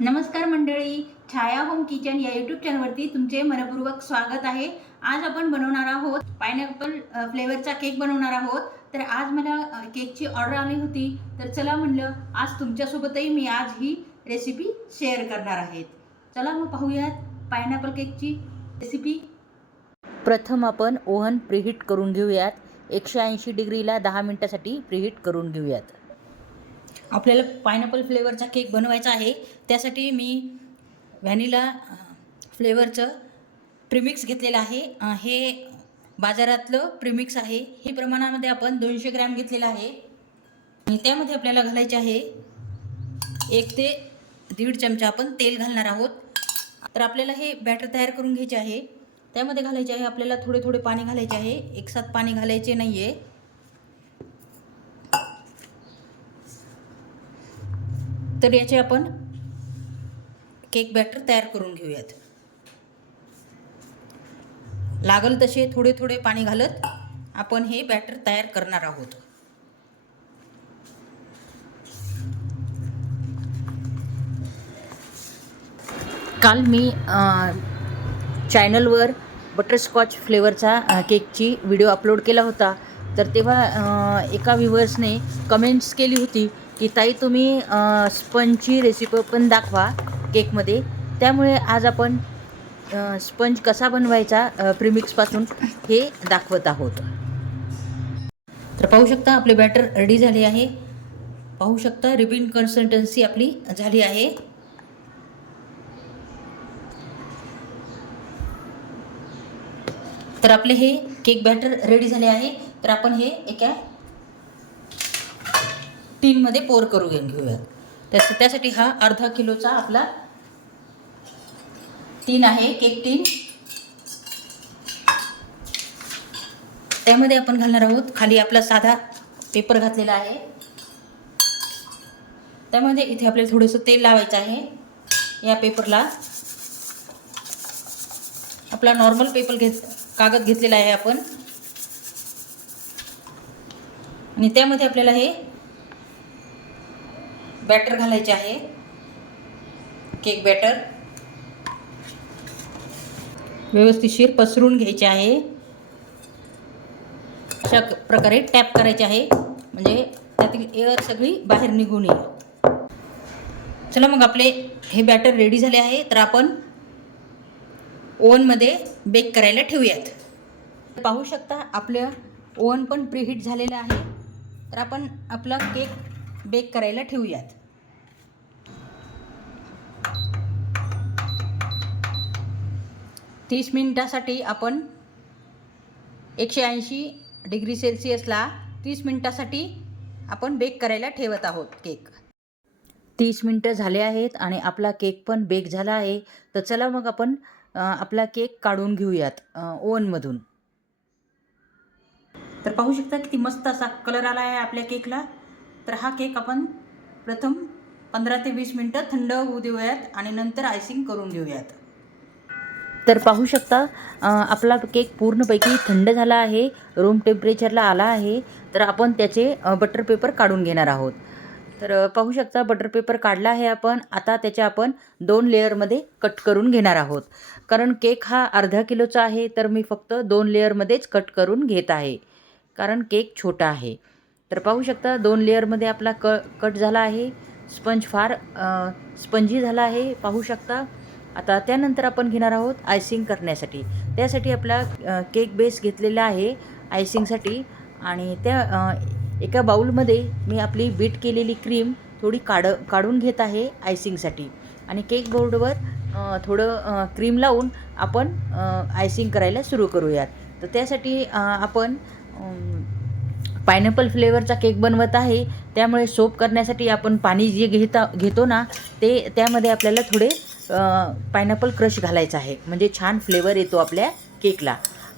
नमस्कार मंडळी, छाया home kitchen या यूट्यूब चॅनलवरती तुमचे मनपूर्वक स्वागत आहे। आज आपण बनवणार आहोत पायनॅपल फ्लेवरचा केक बनवणार आहोत। तर आज मला केकची ऑर्डर आली होती, तर चला म्हणलं आज तुमच्यासोबतही मी आज ही रेसिपी शेअर करणार आहे। चला मग पाहूयात पायनॅपल केकची रेसिपी। प्रथम आपण ओव्हन प्रीहीट करून घेऊयात। 180 डिग्रीला 10 मिनिटासाठी प्रीहीट करून घेऊयात। आपल्याला पायनॅपल फ्लेवरचा केक बनवायचा आहे, त्यासाठी मी व्हॅनिला फ्लेवरचं प्रीमिक्स घेतलेलं आहे। हे बाजारातलं प्रीमिक्स आहे। हे प्रमाणामध्ये आपण 200 ग्रॅम घेतलेलं आहे आणि त्यामध्ये आपल्याला घालायचे आहे 1 ते 1.5 चमचा आपण तेल घालणार आहोत। तर आपल्याला हे बॅटर तयार करून घ्यायचे आहे। त्यामध्ये घालायचे आहे आपल्याला थोडे थोडे पाणी घालायचे आहे, एकसाथ पाणी घालायचे नाही आहे। तर याचे आपण केक बॅटर तयार करून घेऊयात। लागल तसे थोडे थोडे पाणी घालत आपण हे बॅटर तयार करणार आहोत। काल मी चॅनलवर बटरस्कॉच फ्लेवरचा केकची व्हिडिओ अपलोड केला होता। तर तेव्हा एका व्ह्युअर्सने कमेंट्स केली होती की ताई तुम्ही स्पंजची रेसिपी पण दाखवा केकमध्ये। त्यामुळे आज आपण स्पंज कसा बनवायचा प्रीमिक्सपासून हे दाखवत आहोत। तर पाहू शकता आपले बॅटर रेडी झाले आहे। पाहू शकता रिबिन कन्सिस्टन्सी आपली झाली आहे। तर आपले हे केक बॅटर रेडी झाले आहे। तर आपण हे एका टीनमध्ये पोर करून घेऊयात। त्यासाठी हा अर्धा किलोचा आपला टीन आहे, केक टीन। त्यामध्ये आपण घालणार आहोत खाली आपला साधा पेपर घातलेला आहे। त्यामध्ये इथे आपल्याला थोडंसं तेल लावायचं आहे। या पेपरला आपला नॉर्मल कागद घेतलेला आहे आपण, आणि त्यामध्ये आपल्याला हे बॅटर घालायचे आहे, केक बॅटर व्यवस्थितशीर पसरून घ्यायचे आहे। अशा प्रकारे टॅप करायचे आहे, म्हणजे त्यातील एअर सगळी बाहेर निघून येईल। चला मग आपले हे बॅटर रेडी झाले आहे। तर आपण ओव्हनमध्ये बेक करायला ठेवूयात। पाहू शकता आपलं ओव्हन पण प्रीहीट झालेलं आहे। तर आपण आपला केक बेक करायला ठेवूयात। तीस मिनिटासाठी आपण 180 डिग्री सेल्सिअसला 30 मिनिटासाठी आपण बेक करायला ठेवत आहोत केक। 30 मिनिटं झाले आहेत आणि आपला केक पण बेक झाला आहे। तर चला मग आपण आपला केक काढून घेऊयात ओव्हनमधून। तर पाहू शकता किती मस्त असा कलर आला आहे आपल्या केकला। तर हा केक आपण प्रथम 15 ते 20 मिनिटं थंड होऊ देऊयात आणि नंतर आयसिंग करून घेऊयात। तर पाहू शकता आपला केक पूर्णपैकी थंड झाला आहे, रूम टेम्परेचरला आला आहे। तर आपण त्याचे बटर पेपर काढून घेणार आहोत। तर पाहू शकता बटर पेपर काढला आहे आपण। आता त्याचे आपण 2 लेअरमध्ये कट करून घेणार आहोत, कारण केक हा अर्धा किलोचा आहे। तर मी फक्त 2 लेअरमध्येच कट करून घेत आहे, कारण केक छोटा आहे। तर पाहू शकता 2 लेअरमध्ये आपला कट झाला आहे। स्पंज फार स्पंजी झाला आहे, पाहू शकता। आता त्यानंतर आपण घेणार आहोत आयसिंग करण्यासाठी। त्यासाठी आपला केक बेस घेतलेला आहे आयसिंगसाठी, आणि त्या एका बाउलमध्ये मी आपली बीट केलेली क्रीम थोडी काढून घेत आहे आयसिंगसाठी, आणि केक बोर्डवर थोडं क्रीम लावून आपण आयसिंग करायला सुरू करूयात। तर त्यासाठी आपण पायनॅपल फ्लेवरचा केक बनवत आहे, त्यामुळे सोप करण्यासाठी आपण पाणी जे घेतो ना, त्यामध्ये आपल्याला थोडे पायनॅपल क्रश घालायचा आहे, म्हणजे छान फ्लेवर येतो आपल्या केकला।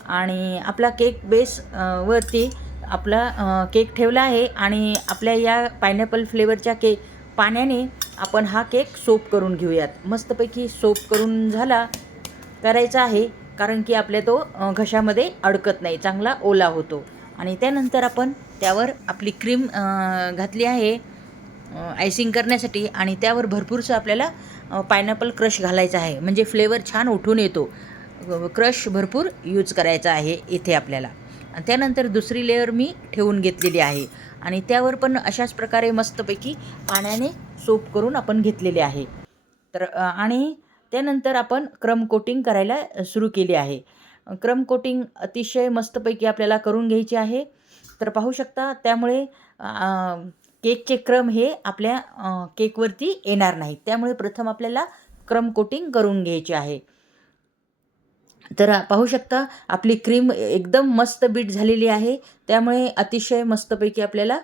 आणि आपला केक बेस वरती आपला केक ठेवला आहे, आणि आपल्या या पायनॅपल फ्लेवरच्या पाण्याने आपण हा केक सोप करून घेऊयात। मस्तपैकी सोप करून करायचा आहे, कारण की आपल्या तो घशामध्ये अडकत नाही, चांगला ओला होतो। आणि त्यानंतर आपण त्यावर आपली क्रीम घातली आहे। आयसिंग करण्यासाठी आणि त्यावर भरपूरसं आपल्याला पायनॅपल क्रश घालायचा आहे, म्हणजे फ्लेवर छान उठून येतो. क्रश भरपूर यूज करायचा आहे इथे आपल्याला. आणि त्यानंतर दुसरी लेअर मी ठेवून घेतलेली आहे आणि त्यावर पण अशाच प्रकारे मस्तपैकी पाण्याने सोप करून आपण घेतलेले आहे. तर आणि त्यानंतर आपण क्रम कोटिंग करायला सुरू केली आहे. क्रम कोटिंग अतिशय मस्तपैकी आपल्याला करून घ्यायची आहे. तर पाहू शकता त्यामुळे केकचे क्रम हे आपल्या केकवरती येणार नाहीत. त्यामुळे प्रथम आपल्याला क्रम कोटिंग करून घ्यायची आहे. तर पाहू शकता आपली क्रीम एकदम मस्त बीट झालेली आहे. त्यामुळे अतिशय मस्तपैकी आपल्याला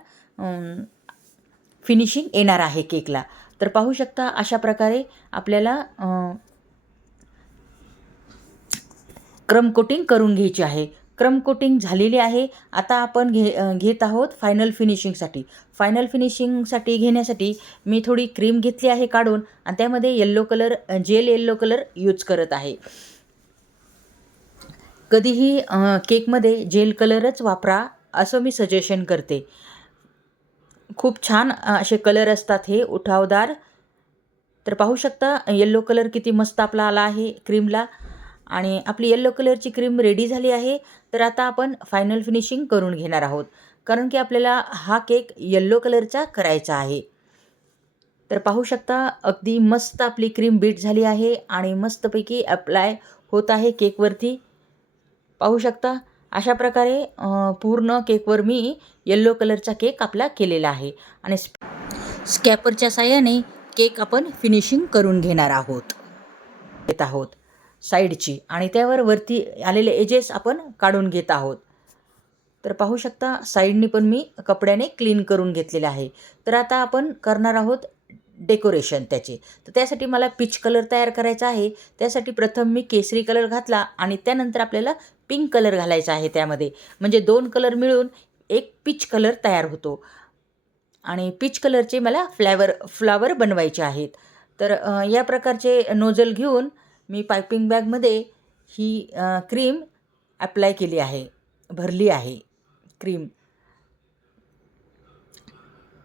फिनिशिंग येणार आहे केकला. तर पाहू शकता अशा प्रकारे आपल्याला क्रम कोटिंग करून घ्यायची आहे. क्रम कोटिंग झालेली आहे. आता आपण घेत आहोत फायनल फिनिशिंगसाठी. फायनल फिनिशिंगसाठी घेण्यासाठी मी थोडी क्रीम घेतली आहे काढून आणि त्यामध्ये जेल येल्लो कलर यूज करत आहे. कधीही केकमध्ये जेल कलरच वापरा असं मी सजेशन करते. खूप छान असे कलर असतात हे उठावदार. तर पाहू शकता येल्लो कलर किती मस्त आपला आला आहे क्रीमला आणि आपली येल्लो कलरची क्रीम रेडी झाली आहे. तर आता आपण फायनल फिनिशिंग करून घेणार आहोत, कारण की आपल्याला हा केक येल्लो कलरचा करायचा आहे. तर पाहू शकता अगदी मस्त आपली क्रीम बीट झाली आहे आणि मस्तपैकी अप्लाय होत आहे केकवरती. पाहू शकता अशा प्रकारे पूर्ण केकवर मी येल्लो कलरचा केक आपला केलेला आहे आणि स्कॅपरच्या साहाय्याने केक आपण फिनिशिंग करून घेणार आहोत साईडची आणि त्यावर वरती आलेले एजेस आपण काढून घेत आहोत. तर पाहू शकता साईडनी पण मी कपड्याने क्लीन करून घेतलेले आहे. तर आता आपण करणार आहोत डेकोरेशन त्याचे. तर त्यासाठी मला पीच कलर तयार करायचा आहे. त्यासाठी प्रथम मी केसरी कलर घातला आणि त्यानंतर आपल्याला पिंक कलर घालायचा आहे त्यामध्ये, म्हणजे 2 कलर मिळून एक पीच कलर तयार होतो आणि पीच कलरचे मला फ्लावर बनवायचे आहेत. तर या प्रकारचे नोझल घेऊन मी पायपिंग बॅगमध्ये ही क्रीम अप्लाय केली आहे, भरली आहे क्रीम.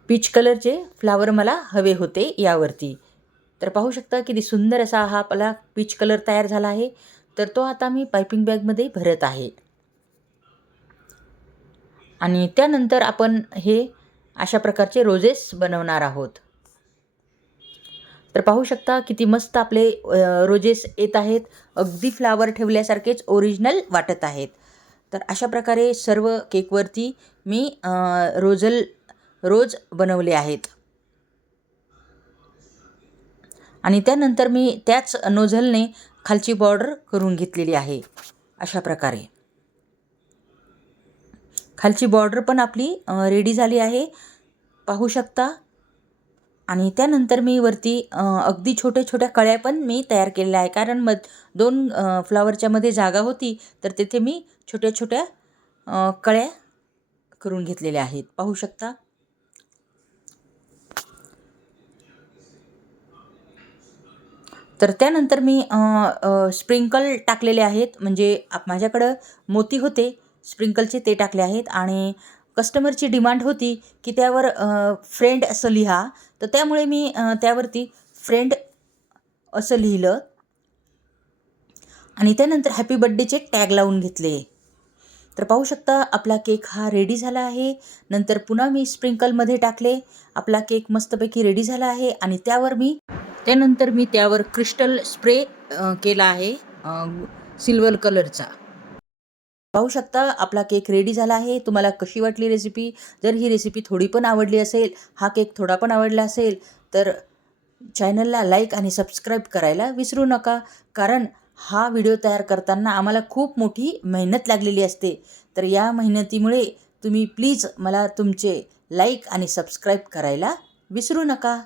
पीच कलरचे फ्लावर मला हवे होते यावरती. तर पाहू शकता किती सुंदर असा हा आपला पीच कलर तयार झाला आहे. तर तो आता मी पायपिंग बॅगमध्ये भरत आहे आणि त्यानंतर आपण हे अशा प्रकारचे रोजेस बनवणार आहोत. तर पाहू शकता किती मस्त आपले रोजेस येत आहेत. अगदी फ्लावर ठेवल्यासारखेच ओरिजिनल वाटत आहेत. तर अशा प्रकारे सर्व केकवरती मी रोज बनवले आहेत आणि त्यानंतर मी त्याच नोझलने खालची बॉर्डर करून घेतलेली आहे. अशा प्रकारे खालची बॉर्डर पण आपली रेडी झाली आहे, पाहू शकता. आणि त्यानंतर मी वरती अगदी छोट्या कळ्या पण मी तयार केलेल्या आहे, कारण 2 फ्लावरच्या मध्ये जागा होती, तर तेथे मी छोट्या कळ्या करून घेतलेल्या आहेत, पाहू शकता. तर त्यानंतर मी स्प्रिंकल टाकलेले आहेत, म्हणजे माझ्याकडं मोती होते स्प्रिंकलचे, ते टाकले आहेत. आणि कस्टमरची डिमांड होती की त्यावर फ्रेंड असं लिहा, तर त्यामुळे मी त्यावरती फ्रेंड असं लिहिलं आणि त्यानंतर हॅपी बर्थडेचे टॅग लावून घेतले. तर पाहू शकता आपला केक हा रेडी झाला आहे. नंतर पुन्हा मी स्प्रिंकलमध्ये टाकले, आपला केक मस्तपैकी रेडी झाला आहे. आणि त्यानंतर मी त्यावर क्रिस्टल स्प्रे केला आहे सिल्वर कलरचा. पाहू शकता आपला केक रेडी झाला आहे. तुम्हाला कशी वाटली रेसिपी? जर ही रेसिपी थोडी पण आवडली असेल, हा केक थोडा पण आवडला असेल, तर चॅनलला लाईक आणि सबस्क्राईब करायला विसरू नका, कारण हा व्हिडिओ तयार करताना आम्हाला खूप मोठी मेहनत लागलेली असते. तर या मेहनतीमुळे तुम्ही प्लीज मला तुमचे लाईक आणि सबस्क्राईब करायला विसरू नका.